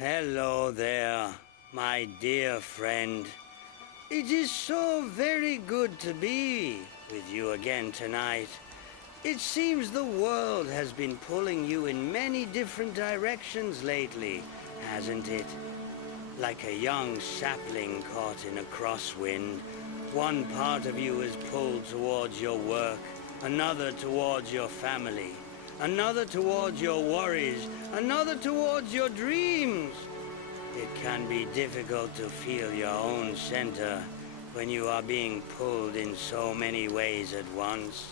Hello there, my dear friend. It is so very good to be with you again tonight. It seems the world has been pulling you in many different directions lately, hasn't it? Like a young sapling caught in a crosswind, one part of you is pulled towards your work, another towards your family, another towards your worries, another towards your dreams. It can be difficult to feel your own center when you are being pulled in so many ways at once.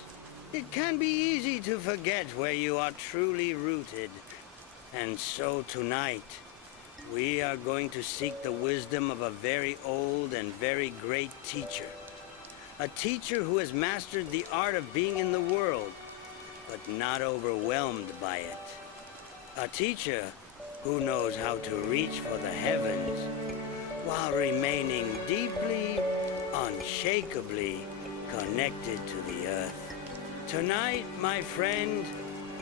It can be easy to forget where you are truly rooted. And so tonight, we are going to seek the wisdom of a very old and very great teacher. A teacher who has mastered the art of being in the world, but not overwhelmed by it. A teacher who knows how to reach for the heavens while remaining deeply, unshakably connected to the earth. Tonight, my friend,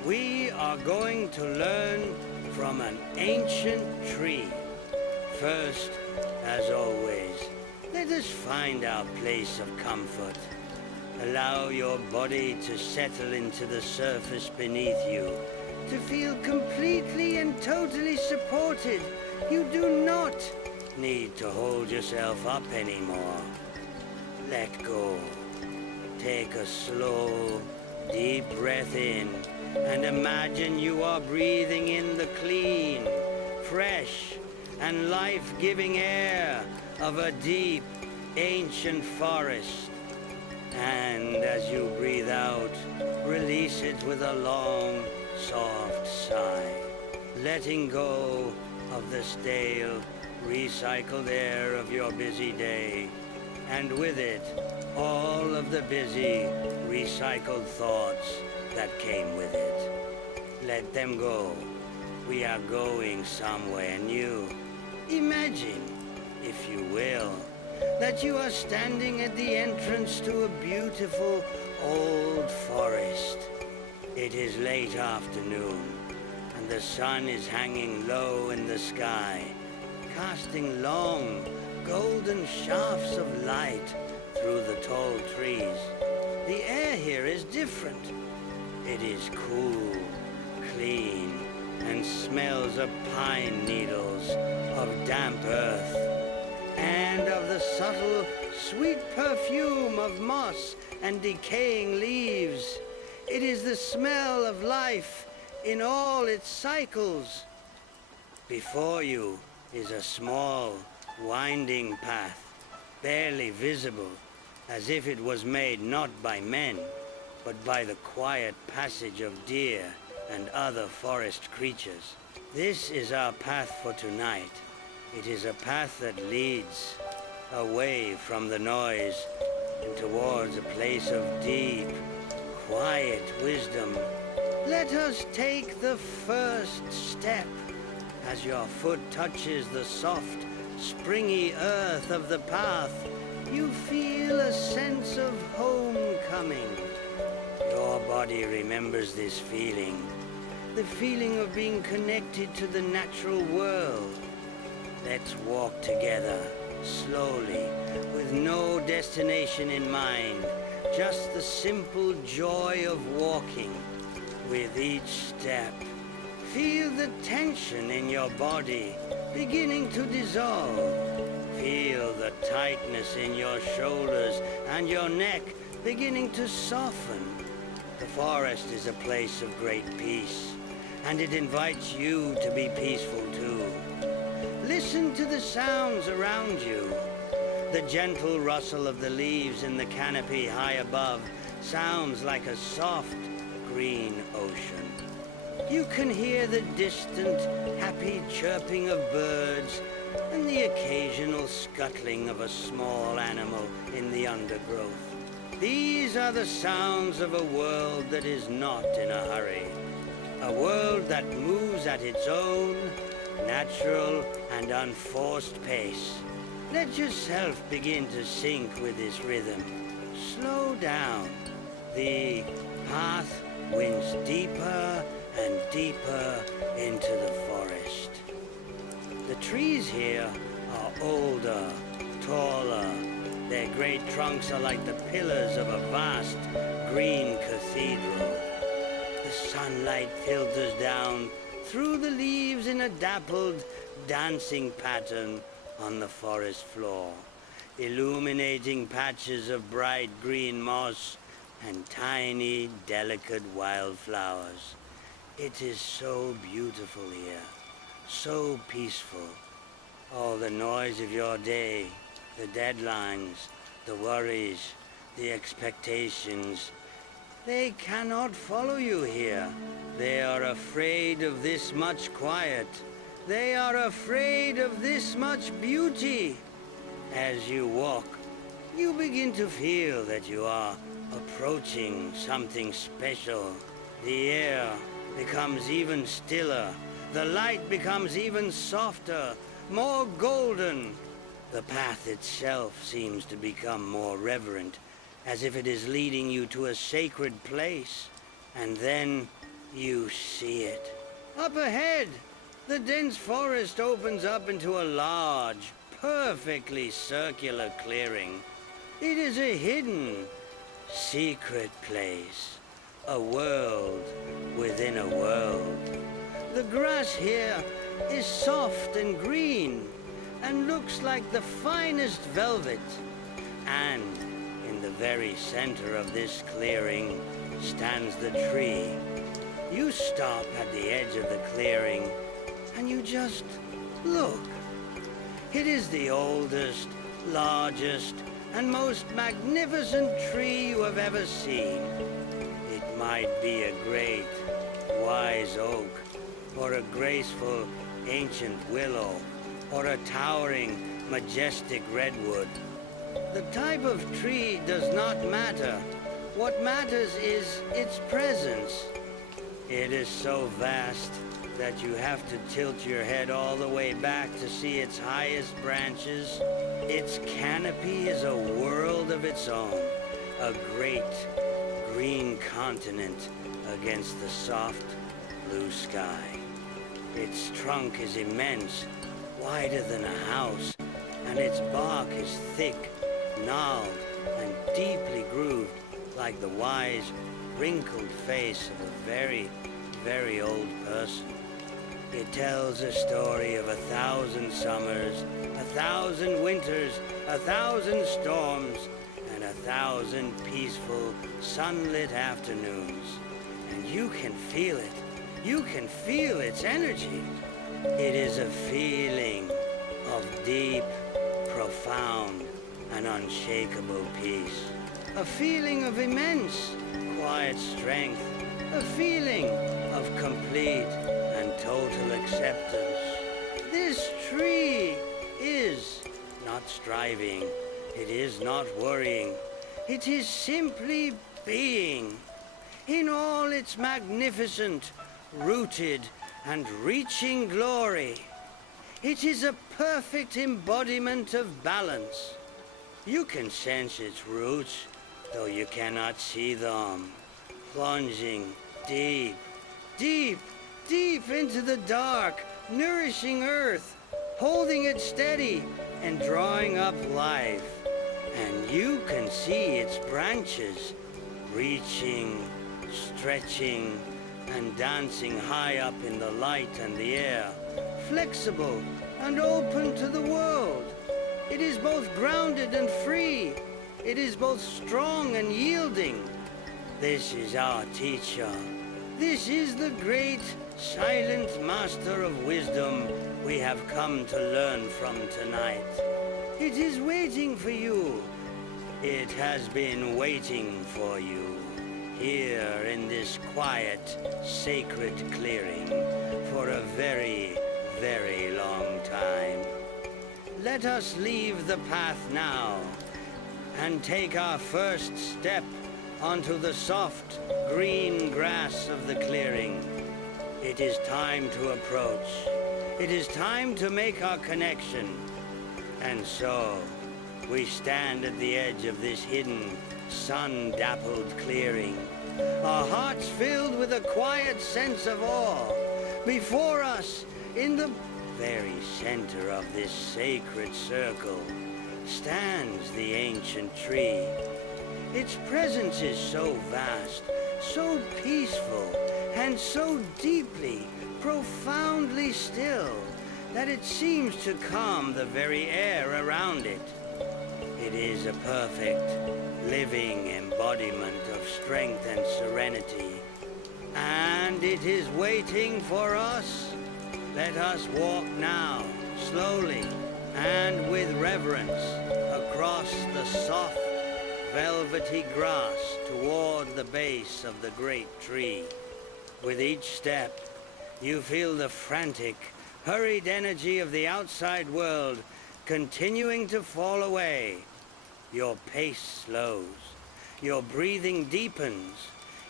we are going to learn from an ancient tree. First, as always, let us find our place of comfort. Allow your body to settle into the surface beneath you, to feel completely and totally supported. You do not need to hold yourself up anymore. Let go. Take a slow, deep breath in and imagine you are breathing in the clean, fresh, and life-giving air of a deep, ancient forest. And as you breathe out, release it with a long, soft sigh, letting go of the stale, recycled air of your busy day, and with it, all of the busy, recycled thoughts that came with it. Let them go. We are going somewhere new. Imagine, if you will, that you are standing at the entrance to a beautiful old forest. It is late afternoon, and the sun is hanging low in the sky, casting long, golden shafts of light through the tall trees. The air here is different. It is cool, clean, and smells of pine needles, of damp earth, and of the subtle, sweet perfume of moss and decaying leaves. It is the smell of life in all its cycles. Before you is a small, winding path, barely visible, as if it was made not by men, but by the quiet passage of deer and other forest creatures. This is our path for tonight. It is a path that leads away from the noise and towards a place of deep, quiet wisdom. Let us take the first step. As your foot touches the soft, springy earth of the path, you feel a sense of homecoming. Your body remembers this feeling, the feeling of being connected to the natural world. Let's walk together, slowly, with no destination in mind, just the simple joy of walking. With each step, feel the tension in your body beginning to dissolve. Feel the tightness in your shoulders and your neck beginning to soften. The forest is a place of great peace, and it invites you to be peaceful too. Listen to the sounds around you. The gentle rustle of the leaves in the canopy high above sounds like a soft, green ocean. You can hear the distant, happy chirping of birds and the occasional scuttling of a small animal in the undergrowth. These are the sounds of a world that is not in a hurry. A world that moves at its own, natural and unforced pace. Let yourself begin to sync with this rhythm. Slow down. The path winds deeper and deeper into the forest. The trees here are older, taller. Their great trunks are like the pillars of a vast green cathedral. The sunlight filters down through the leaves in a dappled, dancing pattern on the forest floor, illuminating patches of bright green moss and tiny, delicate wildflowers. It is so beautiful here, so peaceful. All the noise of your day, the deadlines, the worries, the expectations, they cannot follow you here. They are afraid of this much quiet. They are afraid of this much beauty. As you walk, you begin to feel that you are approaching something special. The air becomes even stiller. The light becomes even softer, more golden. The path itself seems to become more reverent, as if it is leading you to a sacred place. And then you see it. Up ahead, the dense forest opens up into a large, perfectly circular clearing. It is a hidden, secret place. A world within a world. The grass here is soft and green and looks like the finest velvet. And in the very center of this clearing stands the tree. You stop at the edge of the clearing and you just look. It is the oldest, largest, and most magnificent tree you have ever seen. It might be a great, wise oak, or a graceful, ancient willow, or a towering, majestic redwood. The type of tree does not matter. What matters is its presence. It is so vast that you have to tilt your head all the way back to see its highest branches. Its canopy is a world of its own, a great green continent against the soft blue sky. Its trunk is immense, wider than a house, and its bark is thick, gnarled, and deeply grooved like the wise, wrinkled face of a very, very old person. It tells a story of 1,000 summers, 1,000 winters, 1,000 storms, and 1,000 peaceful, sunlit afternoons. And you can feel it. You can feel its energy. It is a feeling of deep, profound, and unshakable peace. A feeling of immense, quiet strength. A feeling of complete and total acceptance. This tree is not striving. It is not worrying. It is simply being. In all its magnificent, rooted, and reaching glory. It is a perfect embodiment of balance. You can sense its roots, though you cannot see them, plunging deep, deep, deep into the dark, nourishing earth, holding it steady and drawing up life. And you can see its branches reaching, stretching, and dancing high up in the light and the air, flexible and open to the world. It is both grounded and free. It is both strong and yielding. This is our teacher. This is the great, silent master of wisdom we have come to learn from tonight. It is waiting for you. It has been waiting for you here in this quiet, sacred clearing for a very, very long time. Let us leave the path now and take our first step onto the soft, green grass of the clearing. It is time to approach. It is time to make our connection. And so, we stand at the edge of this hidden, sun-dappled clearing, our hearts filled with a quiet sense of awe. Before us, in the very center of this sacred circle stands the ancient tree. Its presence is so vast, so peaceful, and so deeply, profoundly still, that it seems to calm the very air around it. It is a perfect, living embodiment of strength and serenity, and it is waiting for us. Let us walk now, slowly and with reverence, across the soft, velvety grass toward the base of the great tree. With each step, you feel the frantic, hurried energy of the outside world continuing to fall away. Your pace slows. Your breathing deepens.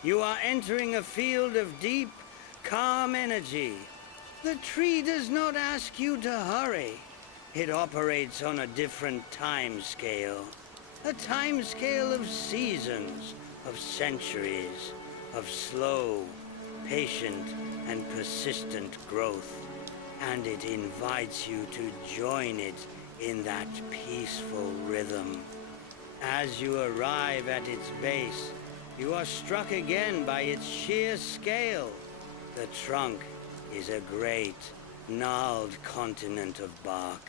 You are entering a field of deep, calm energy. The tree does not ask you to hurry. It operates on a different time scale. A time scale of seasons, of centuries, of slow, patient, and persistent growth. And it invites you to join it in that peaceful rhythm. As you arrive at its base, you are struck again by its sheer scale. The trunk is a great, gnarled continent of bark.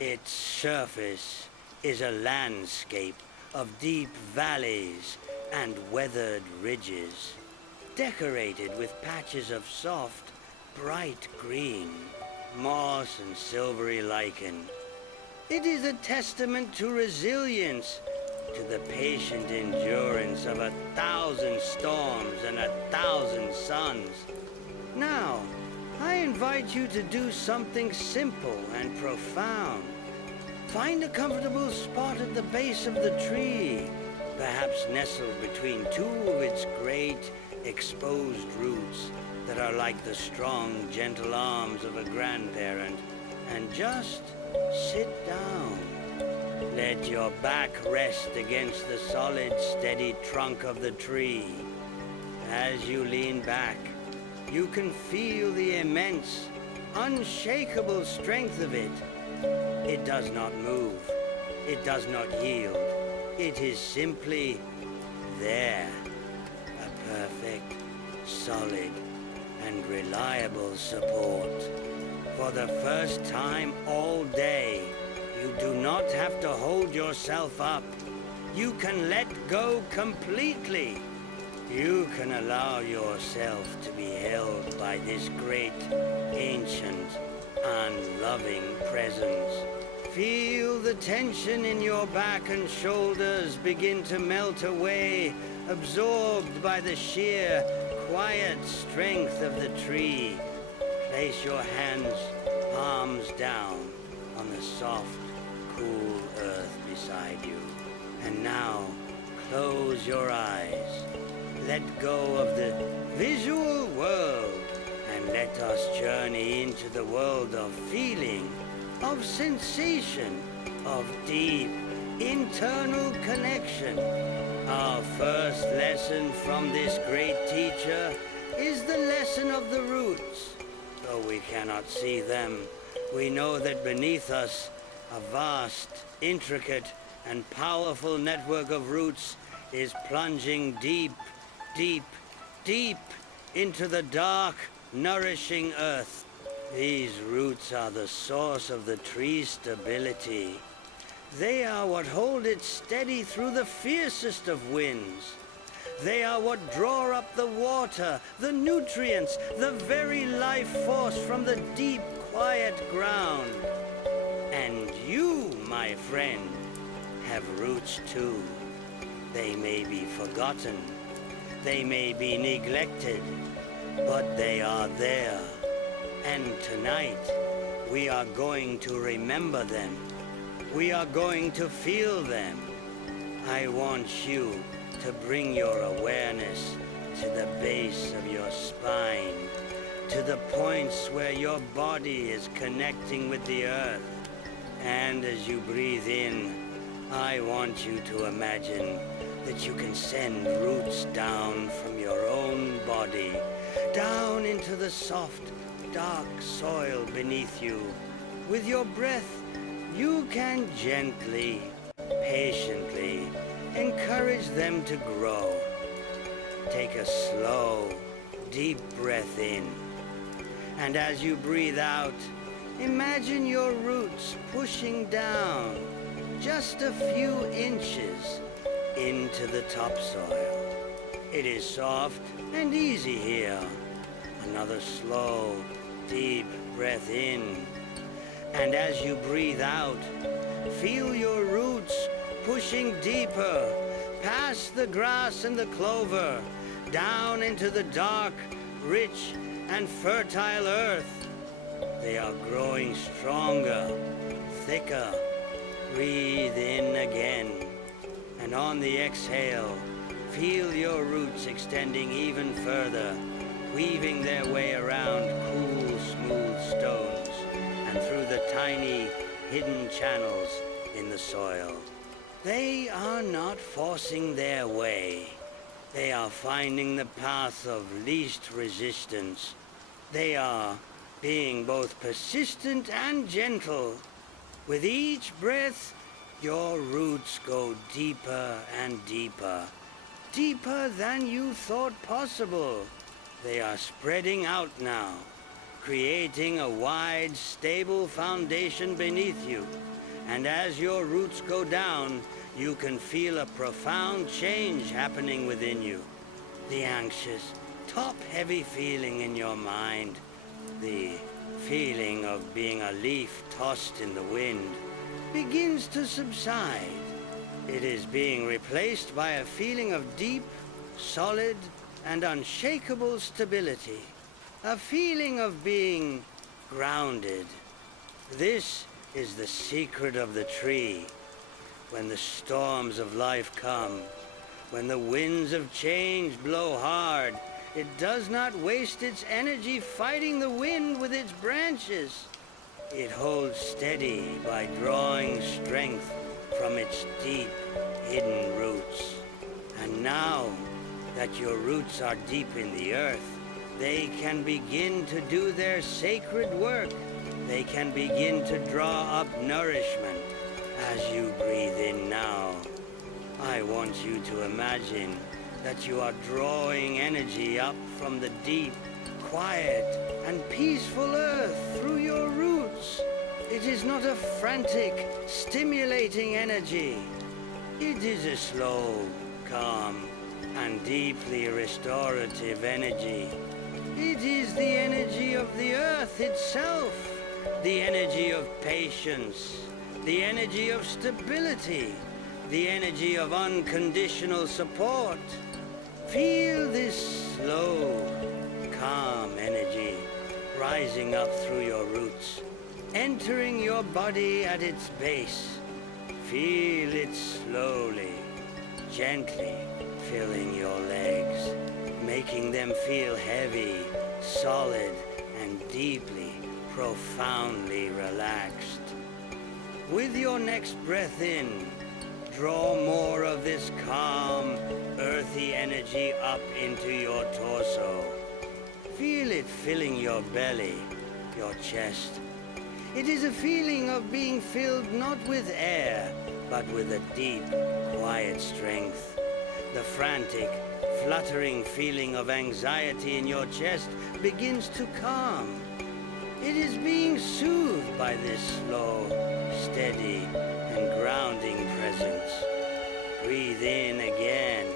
Its surface is a landscape of deep valleys and weathered ridges, decorated with patches of soft, bright green, moss and silvery lichen. It is a testament to resilience, to the patient endurance of 1,000 storms and 1,000 suns. Now, I invite you to do something simple and profound. Find a comfortable spot at the base of the tree, perhaps nestled between two of its great, exposed roots that are like the strong, gentle arms of a grandparent, and just sit down. Let your back rest against the solid, steady trunk of the tree. As you lean back, you can feel the immense, unshakable strength of it. It does not move. It does not yield. It is simply there. A perfect, solid, and reliable support. For the first time all day, you do not have to hold yourself up. You can let go completely. You can allow yourself to be held by this great, ancient, and loving presence. Feel the tension in your back and shoulders begin to melt away, absorbed by the sheer, quiet strength of the tree. Place your hands, palms down, on the soft, cool earth beside you. And now, close your eyes. Let go of the visual world and let us journey into the world of feeling, of sensation, of deep, internal connection. Our first lesson from this great teacher is the lesson of the roots. Though we cannot see them, we know that beneath us, a vast, intricate, and powerful network of roots is plunging deep, deep, deep into the dark, nourishing earth. These roots are the source of the tree's stability. They are what hold it steady through the fiercest of winds. They are what draw up the water, the nutrients, the very life force from the deep, quiet ground. And you, my friend, have roots too. They may be forgotten, they may be neglected, but they are there. And tonight, we are going to remember them. We are going to feel them. I want you to bring your awareness to the base of your spine, to the points where your body is connecting with the earth. And as you breathe in, I want you to imagine that you can send roots down from your own body, down into the soft, dark soil beneath you. With your breath, you can gently, patiently encourage them to grow. Take a slow, deep breath in. And as you breathe out, imagine your roots pushing down just a few inches into the topsoil. It is soft and easy here. Another slow, deep breath in. And as you breathe out, feel your roots pushing deeper, past the grass and the clover, down into the dark, rich, and fertile earth. They are growing stronger, thicker. Breathe in again. And on the exhale, feel your roots extending even further, weaving their way around cool, smooth stones and through the tiny, hidden channels in the soil. They are not forcing their way. They are finding the path of least resistance. They are being both persistent and gentle. With each breath, your roots go deeper and deeper, deeper than you thought possible. They are spreading out now, creating a wide, stable foundation beneath you. And as your roots go down, you can feel a profound change happening within you. The anxious, top-heavy feeling in your mind, the feeling of being a leaf tossed in the wind, begins to subside. It is being replaced by a feeling of deep, solid, and unshakable stability. A feeling of being grounded. This is the secret of the tree. When the storms of life come, when the winds of change blow hard, it does not waste its energy fighting the wind with its branches. It holds steady by drawing strength from its deep, hidden roots. And now that your roots are deep in the earth, they can begin to do their sacred work. They can begin to draw up nourishment. As you breathe in now, I want you to imagine that you are drawing energy up from the deep, quiet, and peaceful earth through your roots. It is not a frantic, stimulating energy. It is a slow, calm, and deeply restorative energy. It is the energy of the earth itself, the energy of patience, the energy of stability, the energy of unconditional support. Feel this slow, calm energy rising up through your roots, entering your body at its base. Feel it slowly, gently filling your legs, making them feel heavy, solid, and deeply, profoundly relaxed. With your next breath in, draw more of this calm, earthy energy up into your torso. Feel it filling your belly, your chest. It is a feeling of being filled not with air, but with a deep, quiet strength. The frantic, fluttering feeling of anxiety in your chest begins to calm. It is being soothed by this slow, steady, and grounding presence. Breathe in again,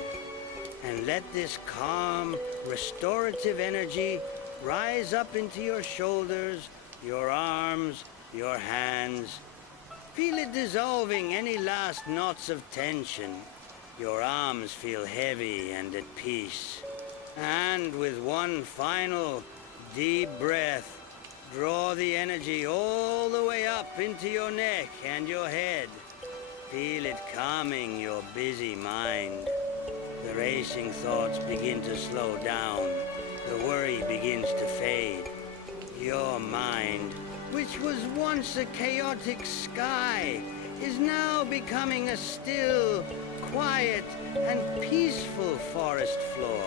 and let this calm, restorative energy rise up into your shoulders, your arms, your hands. Feel it dissolving any last knots of tension. Your arms feel heavy and at peace. And with one final deep breath, draw the energy all the way up into your neck and your head. Feel it calming your busy mind. The racing thoughts begin to slow down. The worry begins to fade. Your mind, which was once a chaotic sky, is now becoming a still, quiet, and peaceful forest floor.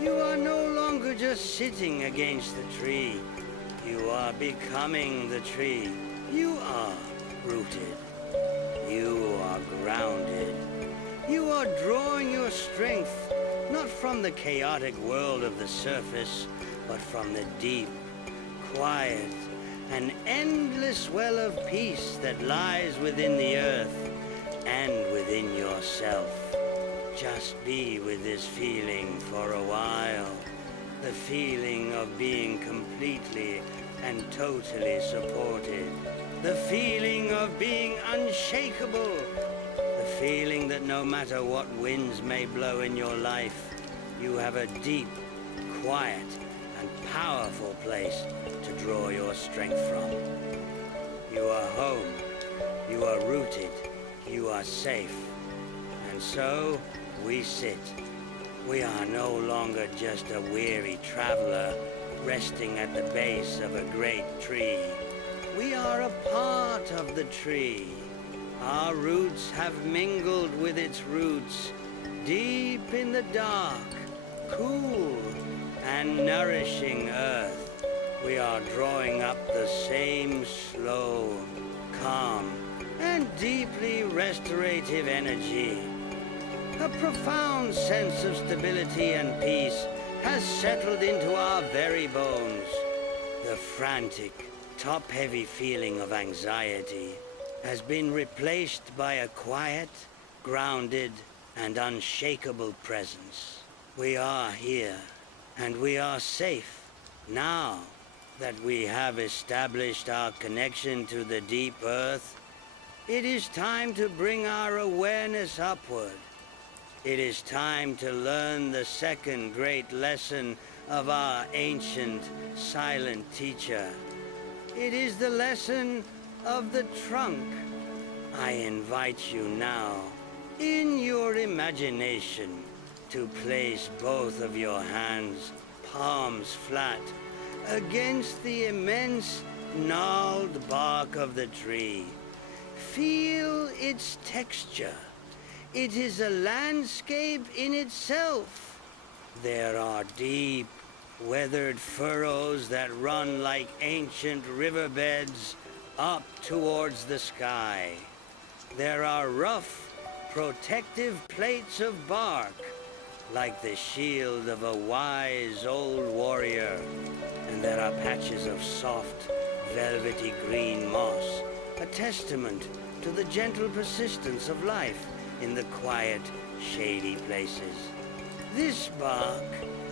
You are no longer just sitting against the tree. You are becoming the tree. You are rooted. You are grounded. You are drawing your strength, not from the chaotic world of the surface, but from the deep, quiet, and endless well of peace that lies within the earth and within yourself. Just be with this feeling for a while. The feeling of being completely and totally supported. The feeling of being unshakable. The feeling that no matter what winds may blow in your life, you have a deep, quiet, and powerful place to draw your strength from. You are home. You are rooted. You are safe. And so we sit. We are no longer just a weary traveler resting at the base of a great tree. We are a part of the tree. Our roots have mingled with its roots deep in the dark, cool, and nourishing earth. We are drawing up the same slow, calm, and deeply restorative energy. A profound sense of stability and peace has settled into our very bones. The frantic, top-heavy feeling of anxiety has been replaced by a quiet, grounded, and unshakable presence. We are here, and we are safe. Now that we have established our connection to the deep earth, it is time to bring our awareness upward. It is time to learn the second great lesson of our ancient, silent teacher. It is the lesson of the trunk. I invite you now, in your imagination, to place both of your hands, palms flat, against the immense, gnarled bark of the tree. Feel its texture. It is a landscape in itself. There are deep, weathered furrows that run like ancient riverbeds up towards the sky. There are rough, protective plates of bark, like the shield of a wise old warrior. And there are patches of soft, velvety green moss, a testament to the gentle persistence of life in the quiet, shady places. This bark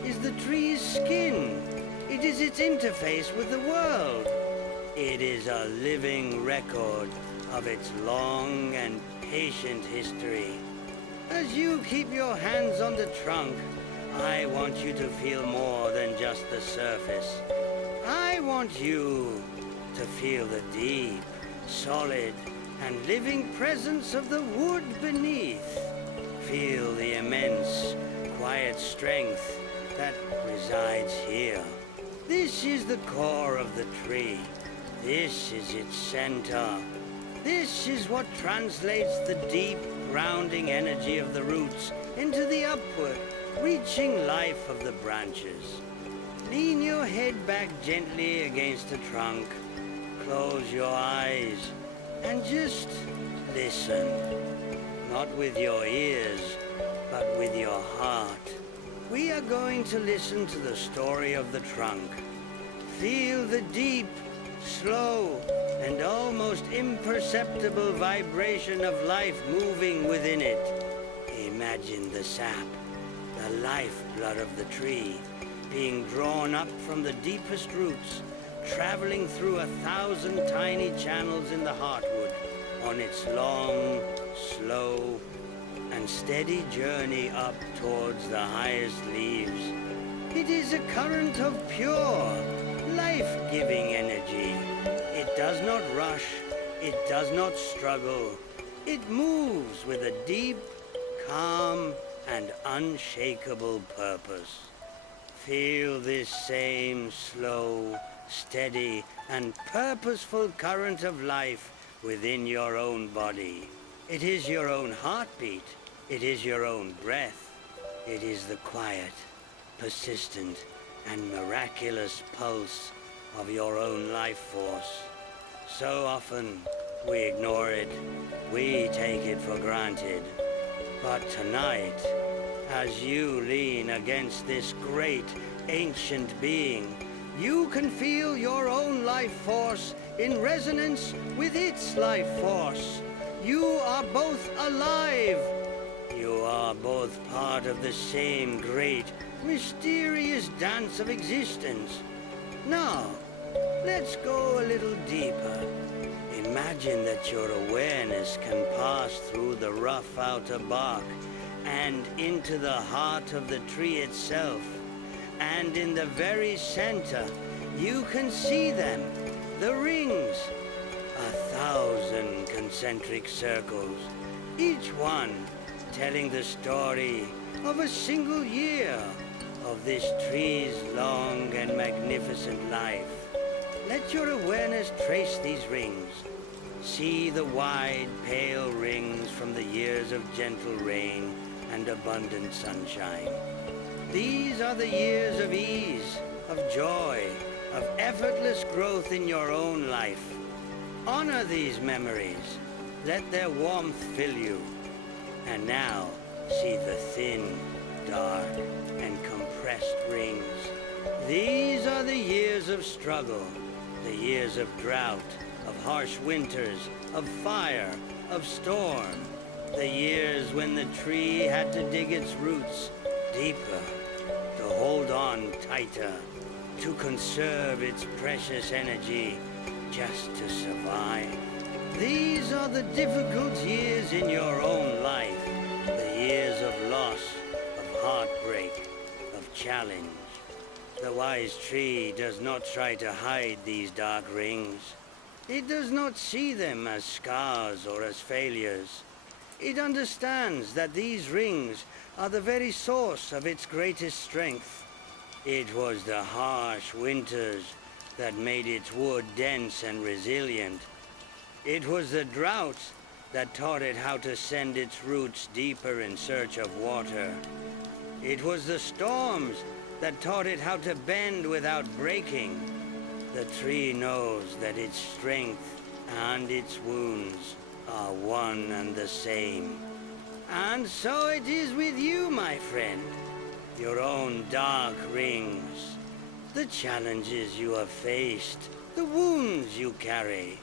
is the tree's skin. It is its interface with the world. It is a living record of its long and patient history. As you keep your hands on the trunk, I want you to feel more than just the surface. I want you to feel the deep, solid, and living presence of the wood beneath. Feel the immense, quiet strength that resides here. This is the core of the tree. This is its center. This is what translates the deep, grounding energy of the roots into the upward, reaching life of the branches. Lean your head back gently against the trunk. Close your eyes and just listen. Not with your ears, but with your heart. We are going to listen to the story of the trunk. Feel the deep, slow, and almost imperceptible vibration of life moving within it. Imagine the sap, the lifeblood of the tree, being drawn up from the deepest roots, traveling through 1,000 tiny channels in the heartwood on its long, slow, and steady journey up towards the highest leaves. It is a current of pure, life-giving energy. It does not rush, it does not struggle. It moves with a deep, calm, and unshakable purpose. Feel this same slow, steady, and purposeful current of life within your own body. It is your own heartbeat. It is your own breath. It is the quiet, persistent, and miraculous pulse of your own life force. So often we ignore it, we take it for granted. But tonight, as you lean against this great ancient being, you can feel your own life force in resonance with its life force. You are both alive. You are both part of the same great, mysterious dance of existence. Now, let's go a little deeper. Imagine that your awareness can pass through the rough outer bark and into the heart of the tree itself. And in the very center, you can see them, the rings. 1,000 concentric circles, each one telling the story of a single year of this tree's long and magnificent life. Let your awareness trace these rings. See the wide, pale rings from the years of gentle rain and abundant sunshine. These are the years of ease, of joy, of effortless growth in your own life. Honor these memories. Let their warmth fill you. And now, see the thin, dark, and compressed rings. These are the years of struggle, the years of drought, of harsh winters, of fire, of storm. The years when the tree had to dig its roots deeper, to hold on tighter, to conserve its precious energy just to survive. These are the difficult years in your own life, the years of loss, of heartbreak, of challenge. The wise tree does not try to hide these dark rings. It does not see them as scars or as failures. It understands that these rings are the very source of its greatest strength. It was the harsh winters that made its wood dense and resilient. It was the drought that taught it how to send its roots deeper in search of water. It was the storms that taught it how to bend without breaking. The tree knows that its strength and its wounds are one and the same. And so it is with you, my friend. Your own dark rings, the challenges you have faced, the wounds you carry.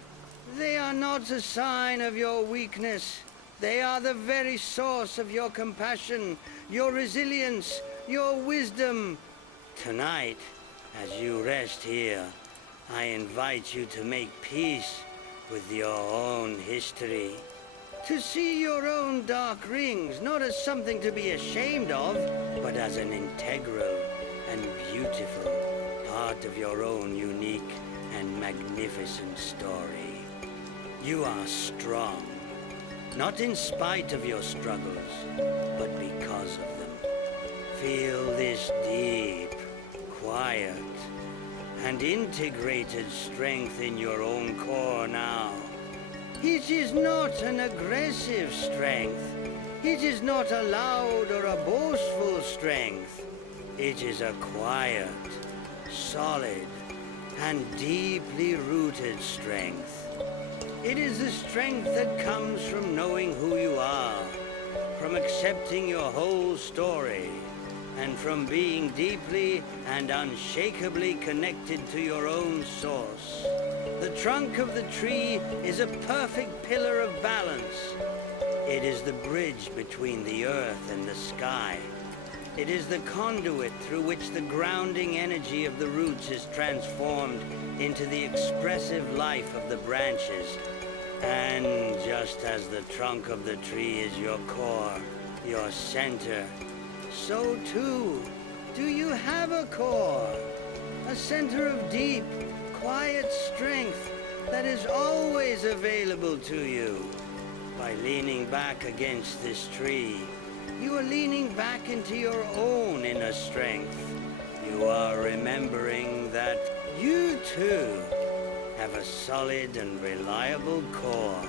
They are not a sign of your weakness. They are the very source of your compassion, your resilience, your wisdom. Tonight, as you rest here, I invite you to make peace with your own history. To see your own dark rings not as something to be ashamed of, but as an integral and beautiful part of your own unique and magnificent story. You are strong, not in spite of your struggles, but because of them. Feel this deep, quiet, and integrated strength in your own core now. It is not an aggressive strength. It is not a loud or a boastful strength. It is a quiet, solid, and deeply rooted strength. It is the strength that comes from knowing who you are, from accepting your whole story, and from being deeply and unshakably connected to your own source. The trunk of the tree is a perfect pillar of balance. It is the bridge between the earth and the sky. It is the conduit through which the grounding energy of the roots is transformed into the expressive life of the branches. And just as the trunk of the tree is your core, your center, so too do you have a core, a center of deep, quiet strength that is always available to you. By leaning back against this tree, you are leaning back into your own inner strength. You are remembering that you too have a solid and reliable core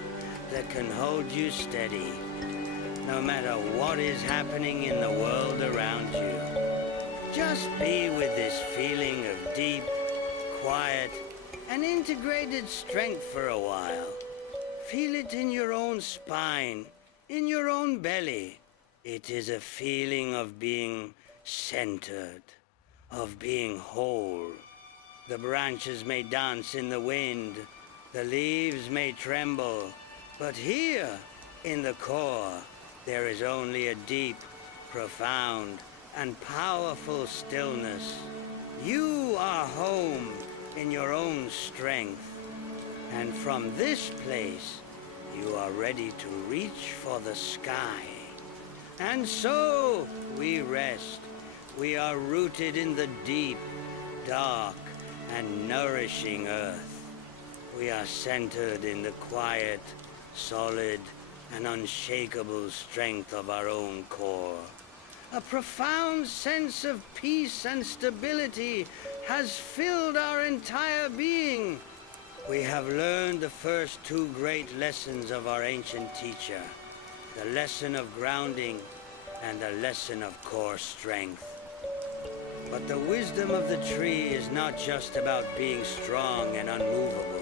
that can hold you steady, no matter what is happening in the world around you. Just be with this feeling of deep, quiet, and integrated strength for a while. Feel it in your own spine, in your own belly. It is a feeling of being centered, of being whole. The branches may dance in the wind, the leaves may tremble, but here, in the core, there is only a deep, profound, and powerful stillness. You are home in your own strength, and from this place, you are ready to reach for the sky. And so we rest. We are rooted in the deep, dark, and nourishing earth. We are centered in the quiet, solid, and unshakable strength of our own core. A profound sense of peace and stability has filled our entire being. We have learned the first two great lessons of our ancient teacher, the lesson of grounding and the lesson of core strength. But the wisdom of the tree is not just about being strong and unmovable.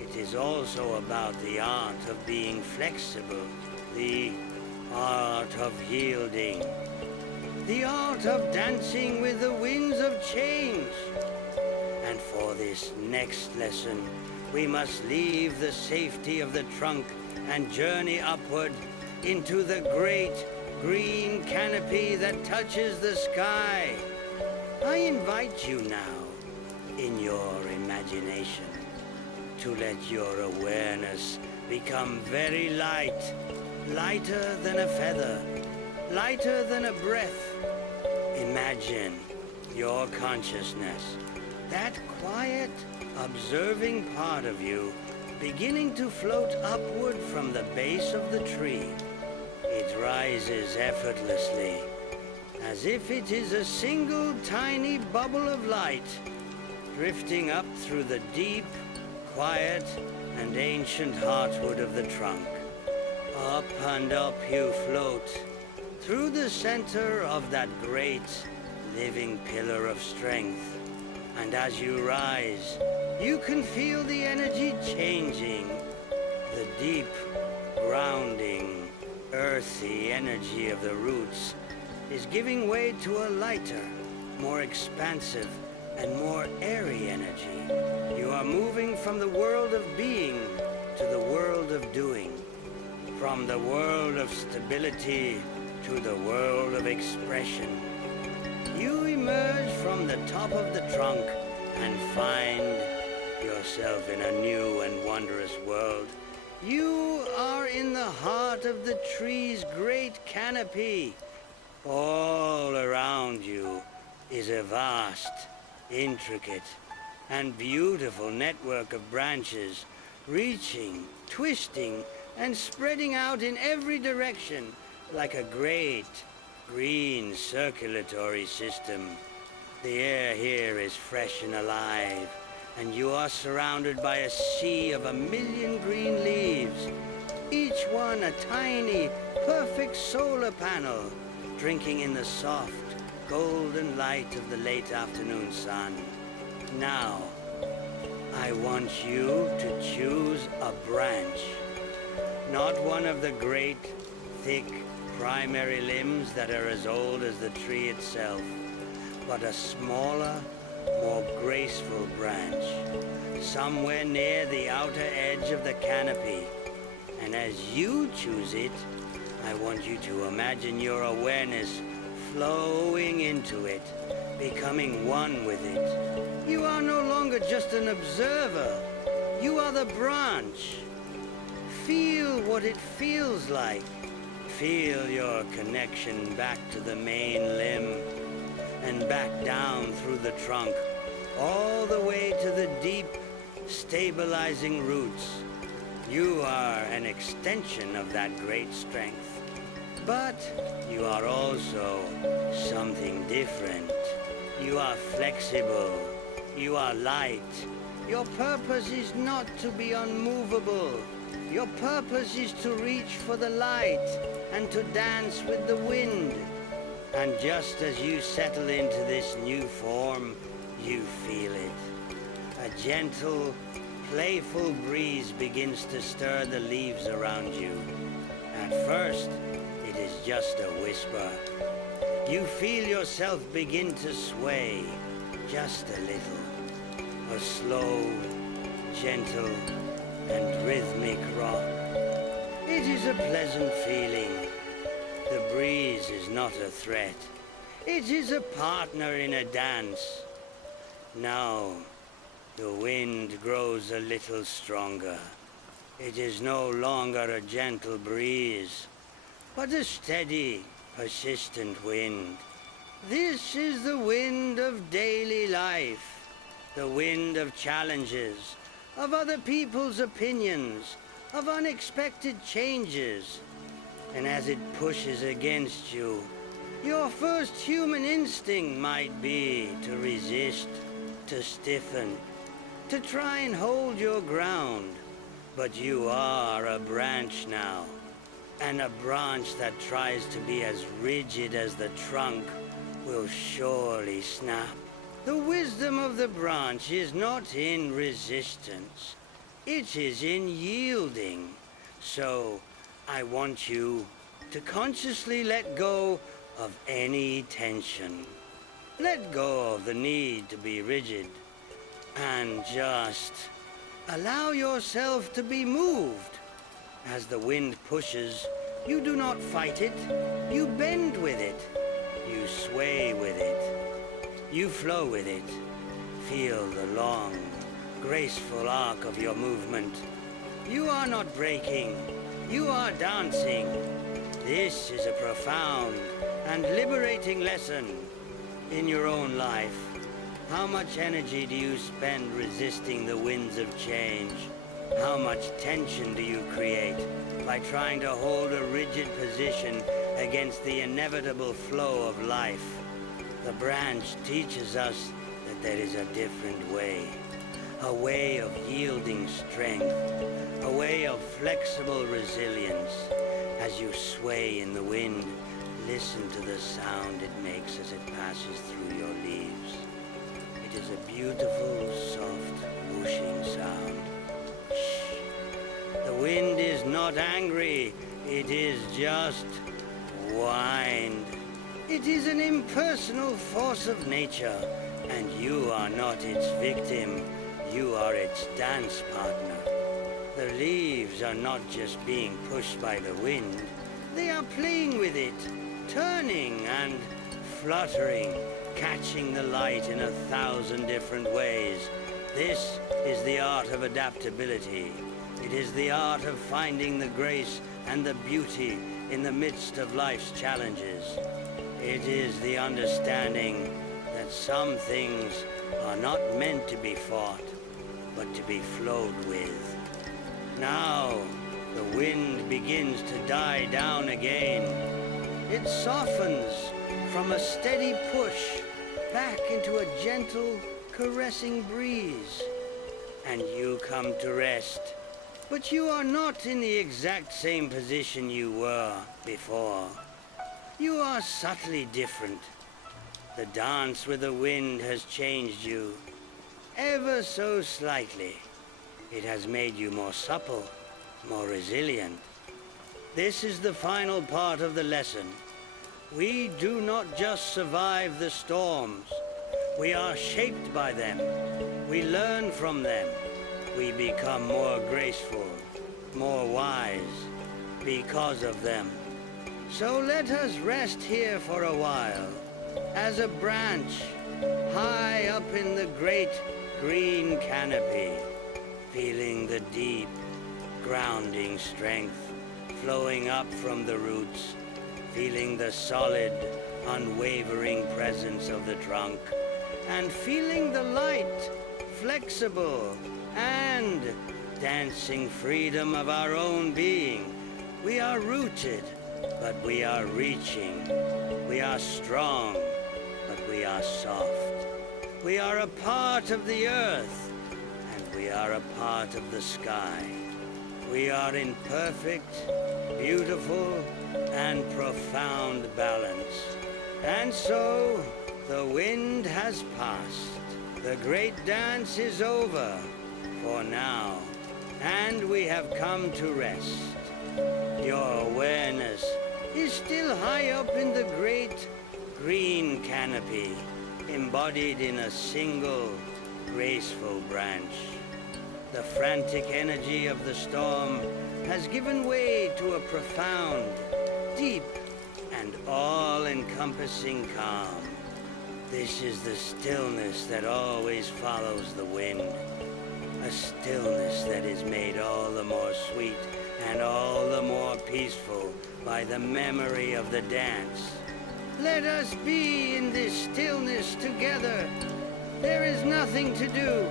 It is also about the art of being flexible, the art of yielding, the art of dancing with the winds of change. And for this next lesson, we must leave the safety of the trunk and journey upward into the great green canopy that touches the sky. I invite you now, in your imagination, to let your awareness become very light, lighter than a feather, lighter than a breath. Imagine your consciousness, that quiet, observing part of you, beginning to float upward from the base of the tree. It rises effortlessly, as if it is a single tiny bubble of light, drifting up through the deep, quiet, and ancient heartwood of the trunk. Up and up you float, through the center of that great, living pillar of strength. And as you rise, you can feel the energy changing. The deep, grounding, earthy energy of the roots is giving way to a lighter, more expansive, and more airy energy. You are moving from the world of being to the world of doing, from the world of stability to the world of expression. You emerge from the top of the trunk and find yourself in a new and wondrous world. You are in the heart of the tree's great canopy. All around you is a vast, intricate, and beautiful network of branches, reaching, twisting, and spreading out in every direction like a great green circulatory system. The air here is fresh and alive, and you are surrounded by a sea of 1,000,000 green leaves, each one a tiny, perfect solar panel, drinking in the soft, golden light of the late afternoon sun. Now, I want you to choose a branch, not one of the great, thick, primary limbs that are as old as the tree itself, but a smaller, more graceful branch, somewhere near the outer edge of the canopy. And as you choose it, I want you to imagine your awareness flowing into it, becoming one with it. You are no longer just an observer. You are the branch. Feel what it feels like. Feel your connection back to the main limb and back down through the trunk, all the way to the deep, stabilizing roots. You are an extension of that great strength. But you are also something different. You are flexible. You are light. Your purpose is not to be unmovable. Your purpose is to reach for the light and to dance with the wind. And just as you settle into this new form, you feel it. A gentle, playful breeze begins to stir the leaves around you. At first, it is just a whisper. You feel yourself begin to sway, just a little. A slow, gentle, and rhythmic rock. It is a pleasant feeling. The breeze is not a threat. It is a partner in a dance. Now, the wind grows a little stronger. It is no longer a gentle breeze, but a steady, persistent wind. This is the wind of daily life, the wind of challenges, of other people's opinions, of unexpected changes. And as it pushes against you, your first human instinct might be to resist, to stiffen, to try and hold your ground. But you are a branch now, and a branch that tries to be as rigid as the trunk will surely snap. The wisdom of the branch is not in resistance. It is in yielding. So, I want you to consciously let go of any tension. Let go of the need to be rigid, and just allow yourself to be moved. As the wind pushes, you do not fight it. You bend with it. You sway with it. You flow with it. Feel the long, graceful arc of your movement. You are not breaking. You are dancing. This is a profound and liberating lesson in your own life. How much energy do you spend resisting the winds of change? How much tension do you create by trying to hold a rigid position against the inevitable flow of life? The branch teaches us that there is a different way. A way of yielding strength. A way of flexible resilience. As you sway in the wind, listen to the sound it makes as it passes through your leaves. It is a beautiful, soft, whooshing sound. Shh. The wind is not angry. It is just wind. It is an impersonal force of nature, and you are not its victim. You are its dance partner. The leaves are not just being pushed by the wind. They are playing with it, turning and fluttering, catching the light in 1,000 different ways. This is the art of adaptability. It is the art of finding the grace and the beauty in the midst of life's challenges. It is the understanding that some things are not meant to be fought, but to be flowed with. Now, the wind begins to die down again. It softens from a steady push back into a gentle, caressing breeze. And you come to rest. But you are not in the exact same position you were before. You are subtly different. The dance with the wind has changed you, ever so slightly. It has made you more supple, more resilient. This is the final part of the lesson. We do not just survive the storms. We are shaped by them. We learn from them. We become more graceful, more wise because of them. So let us rest here for a while, as a branch high up in the great green canopy, feeling the deep, grounding strength flowing up from the roots, feeling the solid, unwavering presence of the trunk, and feeling the light, flexible, and dancing freedom of our own being. We are rooted, but we are reaching. We are strong, but we are soft. We are a part of the earth, and we are a part of the sky. We are in perfect, beautiful, and profound balance. And so, the wind has passed. The great dance is over for now, and we have come to rest. Your awareness is still high up in the great green canopy, embodied in a single graceful branch. The frantic energy of the storm has given way to a profound, deep, and all-encompassing calm. This is the stillness that always follows the wind. A stillness that is made all the more sweet and all the more peaceful by the memory of the dance. Let us be in this stillness together. There is nothing to do,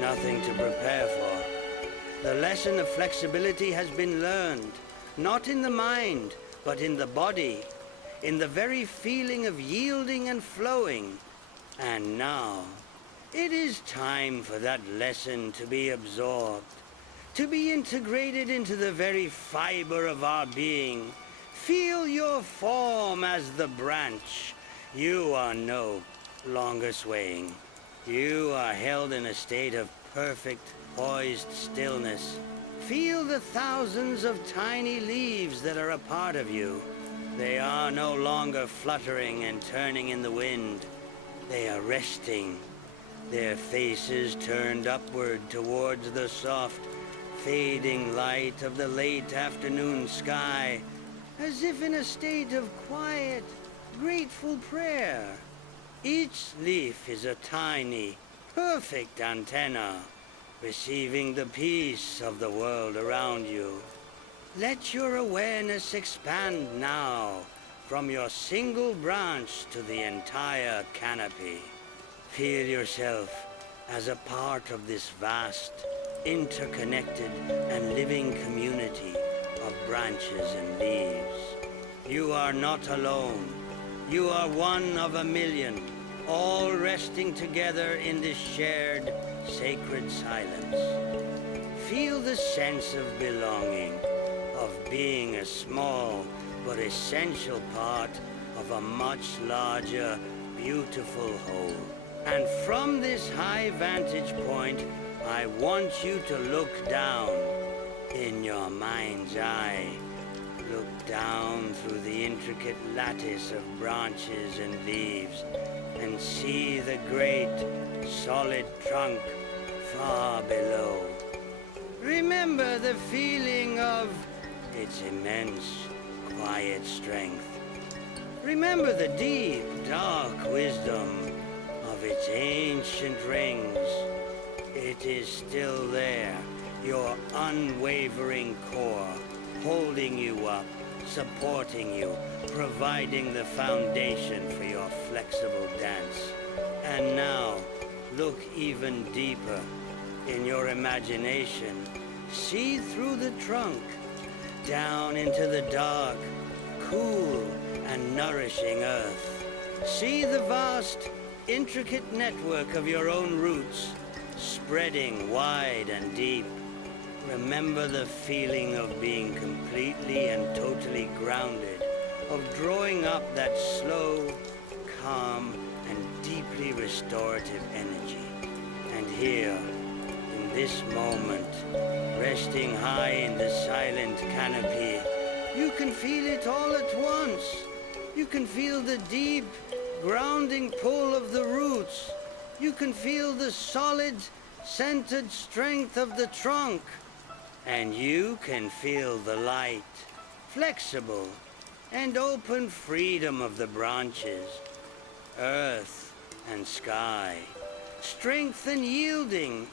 nothing to prepare for. The lesson of flexibility has been learned, not in the mind, but in the body, in the very feeling of yielding and flowing. And now, it is time for that lesson to be absorbed, to be integrated into the very fiber of our being. Feel your form as the branch. You are no longer swaying. You are held in a state of perfect, poised stillness. Feel the thousands of tiny leaves that are a part of you. They are no longer fluttering and turning in the wind. They are resting, their faces turned upward towards the soft, fading light of the late afternoon sky, as if in a state of quiet, grateful prayer. Each leaf is a tiny, perfect antenna, receiving the peace of the world around you. Let your awareness expand now from your single branch to the entire canopy. Feel yourself as a part of this vast, interconnected and living community of branches and leaves. You are not alone. You are one of a million, all resting together in this shared, sacred silence. Feel the sense of belonging, of being a small but essential part of a much larger, beautiful whole. And from this high vantage point, I want you to look down in your mind's eye. Look down through the intricate lattice of branches and leaves and see the great, solid trunk far below. Remember the feeling of its immense, quiet strength. Remember the deep, dark wisdom of its ancient rings. It is still there, your unwavering core, holding you up, supporting you, providing the foundation for your flexible dance. And now, look even deeper in your imagination. See through the trunk, down into the dark, cool and nourishing earth. See the vast, intricate network of your own roots, spreading wide and deep. Remember the feeling of being completely and totally grounded, of drawing up that slow, calm, and deeply restorative energy. And here, in this moment, resting high in the silent canopy, you can feel it all at once. You can feel the deep, grounding pull of the roots. You can feel the solid, centered strength of the trunk. And you can feel the light, flexible, and open freedom of the branches, earth and sky, strength and yielding,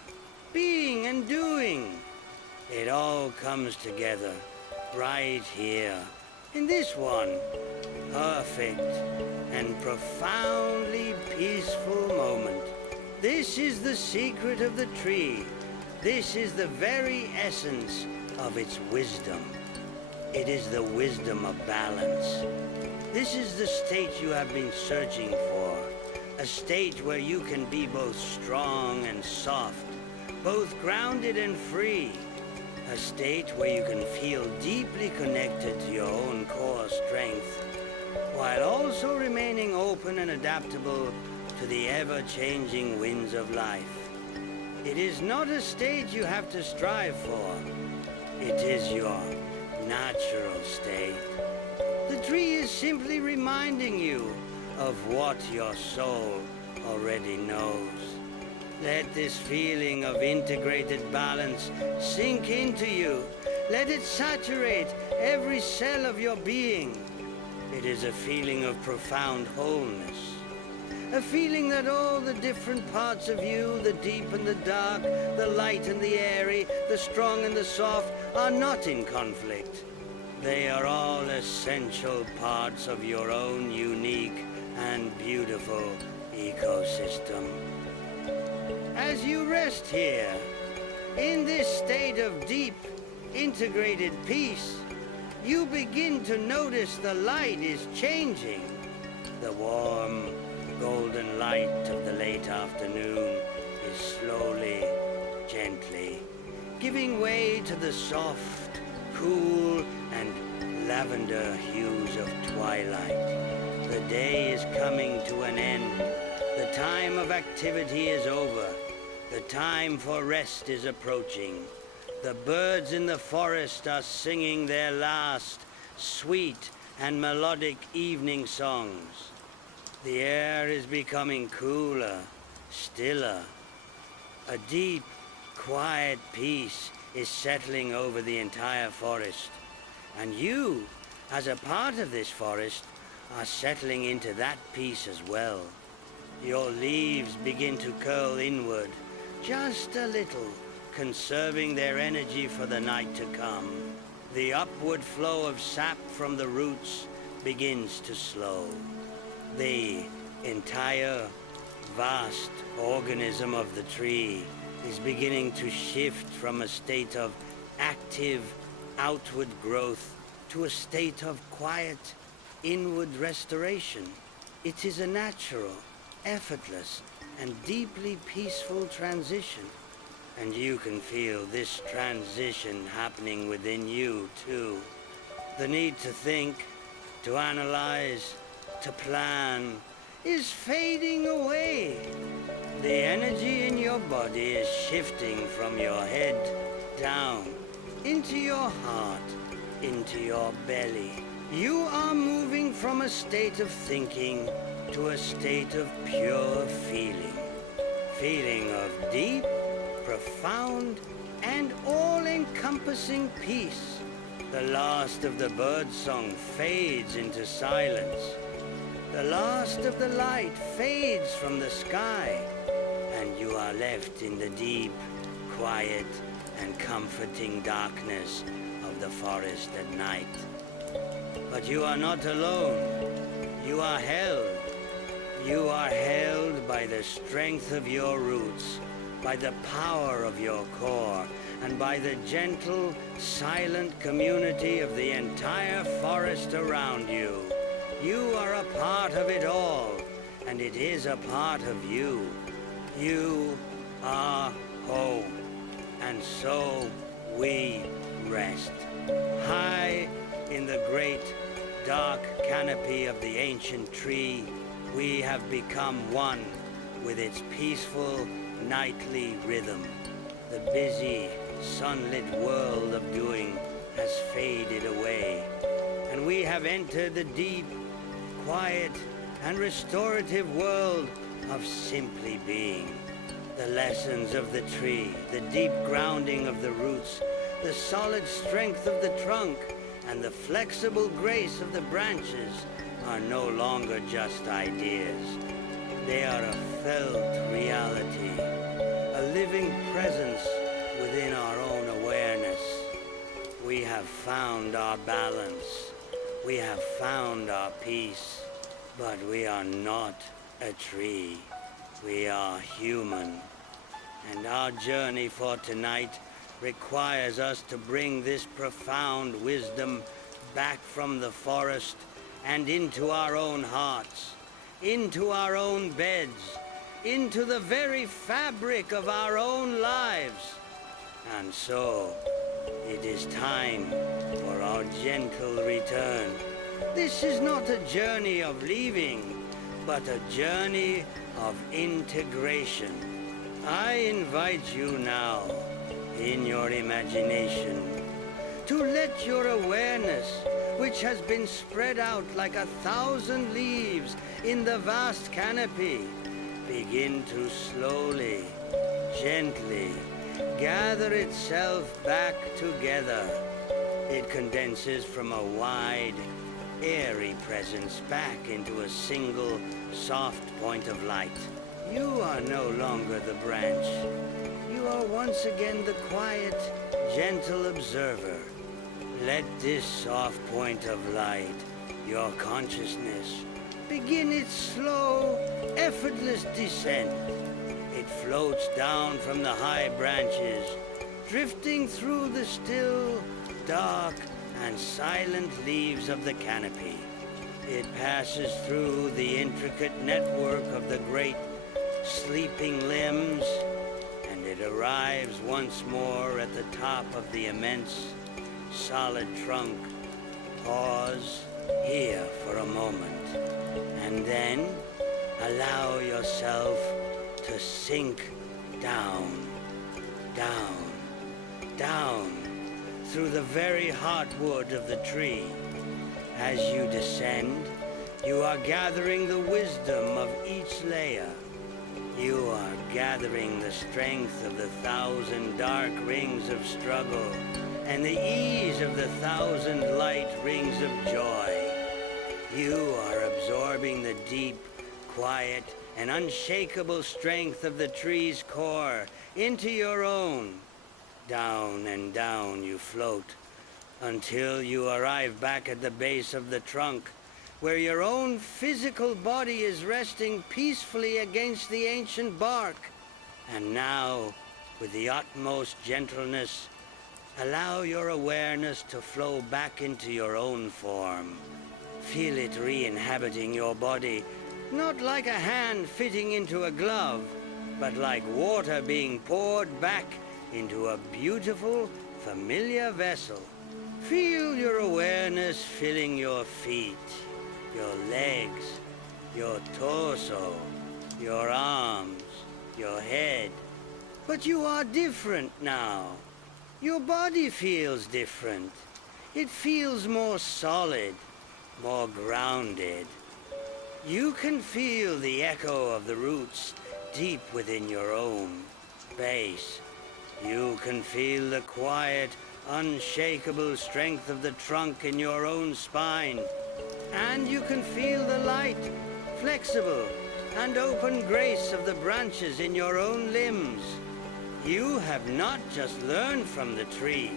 being and doing. It all comes together right here, in this one perfect and profoundly peaceful moment. This is the secret of the tree. This is the very essence of its wisdom. It is the wisdom of balance. This is the state you have been searching for, a state where you can be both strong and soft, both grounded and free, a state where you can feel deeply connected to your own core strength, while also remaining open and adaptable to the ever-changing winds of life. It is not a state you have to strive for. It is your natural state. The tree is simply reminding you of what your soul already knows. Let this feeling of integrated balance sink into you. Let it saturate every cell of your being. It is a feeling of profound wholeness. A feeling that all the different parts of you, the deep and the dark, the light and the airy, the strong and the soft, are not in conflict. They are all essential parts of your own unique and beautiful ecosystem. As you rest here, in this state of deep, integrated peace, you begin to notice the light is changing. The warm, golden light of the late afternoon is slowly, gently, giving way to the soft, cool, and lavender hues of twilight. The day is coming to an end. The time of activity is over. The time for rest is approaching. The birds in the forest are singing their last sweet and melodic evening songs. The air is becoming cooler, stiller. A deep, quiet peace is settling over the entire forest. And you, as a part of this forest, are settling into that peace as well. Your leaves begin to curl inward, just a little, conserving their energy for the night to come. The upward flow of sap from the roots begins to slow. The entire vast organism of the tree is beginning to shift from a state of active outward growth to a state of quiet inward restoration. It is a natural, effortless, and deeply peaceful transition. And you can feel this transition happening within you, too. The need to think, to analyze, to plan is fading away. The energy in your body is shifting from your head down, into your heart, into your belly. You are moving from a state of thinking to a state of pure feeling. Feeling of deep, profound, and all-encompassing peace. The last of the birdsong fades into silence. The last of the light fades from the sky, and you are left in the deep, quiet, and comforting darkness of the forest at night. But you are not alone. You are held. You are held by the strength of your roots, by the power of your core, and by the gentle, silent community of the entire forest around you. You are a part of it all, and it is a part of you. You are home, and so we rest. High in the great, dark canopy of the ancient tree, we have become one with its peaceful, nightly rhythm. The busy, sunlit world of doing has faded away, and we have entered the deep, quiet, and restorative world of simply being. The lessons of the tree, the deep grounding of the roots, the solid strength of the trunk, and the flexible grace of the branches are no longer just ideas. They are a felt reality, a living presence within our own awareness. We have found our balance. We have found our peace. But we are not a tree. We are human. And our journey for tonight requires us to bring this profound wisdom back from the forest and into our own hearts, into our own beds, into the very fabric of our own lives. And so, it is time for our gentle return. This is not a journey of leaving. but a journey of integration. I invite you now, in your imagination, to let your awareness, which has been spread out like 1,000 leaves in the vast canopy, begin to slowly, gently gather itself back together. It condenses from a wide, airy presence back into a single, soft point of light. You are no longer the branch. You are once again the quiet, gentle observer. Let this soft point of light, your consciousness, begin its slow, effortless descent. It floats down from the high branches, drifting through the still, dark, and silent leaves of the canopy. It passes through the intricate network of the great, sleeping limbs, and it arrives once more at the top of the immense, solid trunk. Pause here for a moment, and then allow yourself to sink down, down, down through the very heartwood of the tree. As you descend, you are gathering the wisdom of each layer. You are gathering the strength of the 1,000 dark rings of struggle and the ease of the 1,000 light rings of joy. You are absorbing the deep, quiet, and unshakable strength of the tree's core into your own. Down and down you float until you arrive back at the base of the trunk, where your own physical body is resting peacefully against the ancient bark. And now, with the utmost gentleness, allow your awareness to flow back into your own form. Feel it re-inhabiting your body, not like a hand fitting into a glove, but like water being poured back into a beautiful, familiar vessel. Feel your awareness filling your feet, your legs, your torso, your arms, your head. But you are different now. Your body feels different. It feels more solid, more grounded. You can feel the echo of the roots deep within your own base. You can feel the quiet, unshakable strength of the trunk in your own spine. And you can feel the light, flexible, and open grace of the branches in your own limbs. You have not just learned from the tree.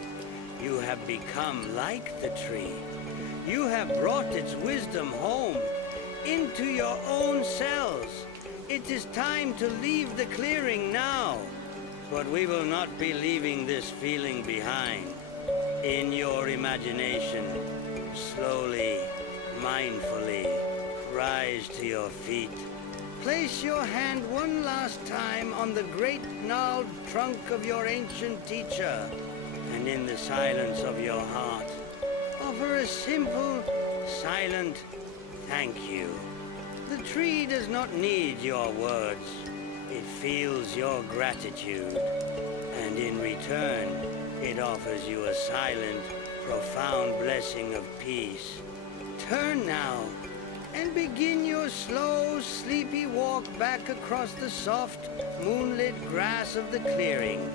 You have become like the tree. You have brought its wisdom home into your own cells. It is time to leave the clearing now. But we will not be leaving this feeling behind. In your imagination, slowly, mindfully, rise to your feet. Place your hand one last time on the great gnarled trunk of your ancient teacher, and in the silence of your heart, offer a simple, silent thank you. The tree does not need your words. It feels your gratitude, and in return, it offers you a silent, profound blessing of peace. Turn now and begin your slow, sleepy walk back across the soft, moonlit grass of the clearing.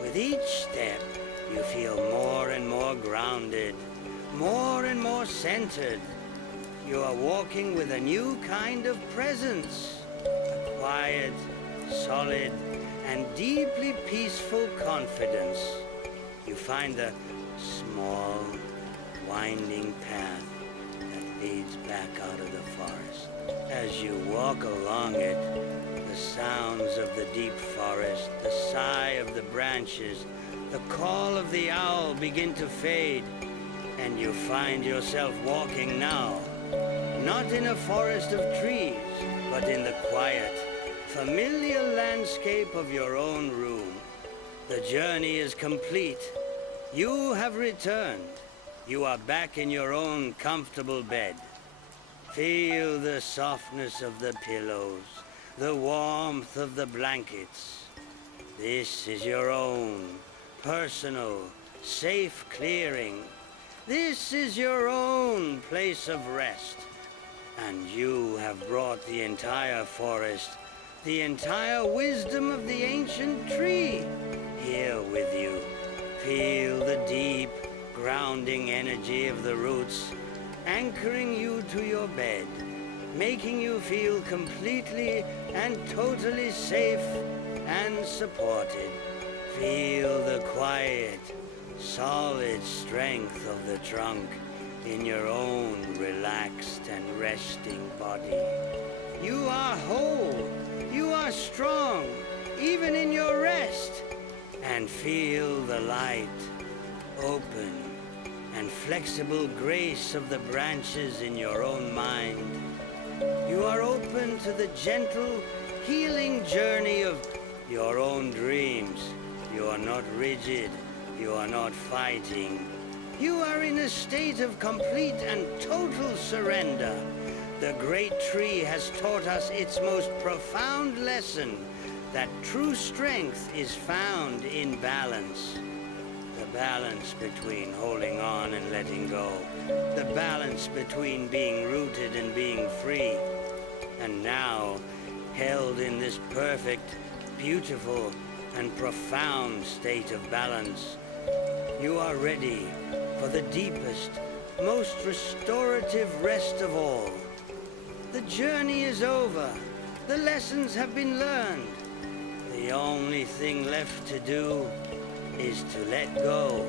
With each step, you feel more and more grounded, more and more centered. You are walking with a new kind of presence, a quiet, solid, and deeply peaceful confidence. You find the small, winding path that leads back out of the forest. As you walk along it, the sounds of the deep forest, the sigh of the branches, the call of the owl begin to fade, and you find yourself walking now, not in a forest of trees, but in the quiet, familiar landscape of your own room. The journey is complete. You have returned. You are back in your own comfortable bed. Feel the softness of the pillows, the warmth of the blankets. This is your own personal, safe clearing. This is your own place of rest. And you have brought the entire forest, the entire wisdom of the ancient tree here with you. Feel the deep, grounding energy of the roots, anchoring you to your bed, making you feel completely and totally safe and supported. Feel the quiet, solid strength of the trunk in your own relaxed and resting body. You are whole, you are strong, even in your rest. And feel the light, open, and flexible grace of the branches in your own mind. You are open to the gentle, healing journey of your own dreams. You are not rigid. You are not fighting. You are in a state of complete and total surrender. The great tree has taught us its most profound lesson, that true strength is found in balance. The balance between holding on and letting go. The balance between being rooted and being free. And now, held in this perfect, beautiful, and profound state of balance, you are ready for the deepest, most restorative rest of all. The journey is over. The lessons have been learned. The only thing left to do is to let go.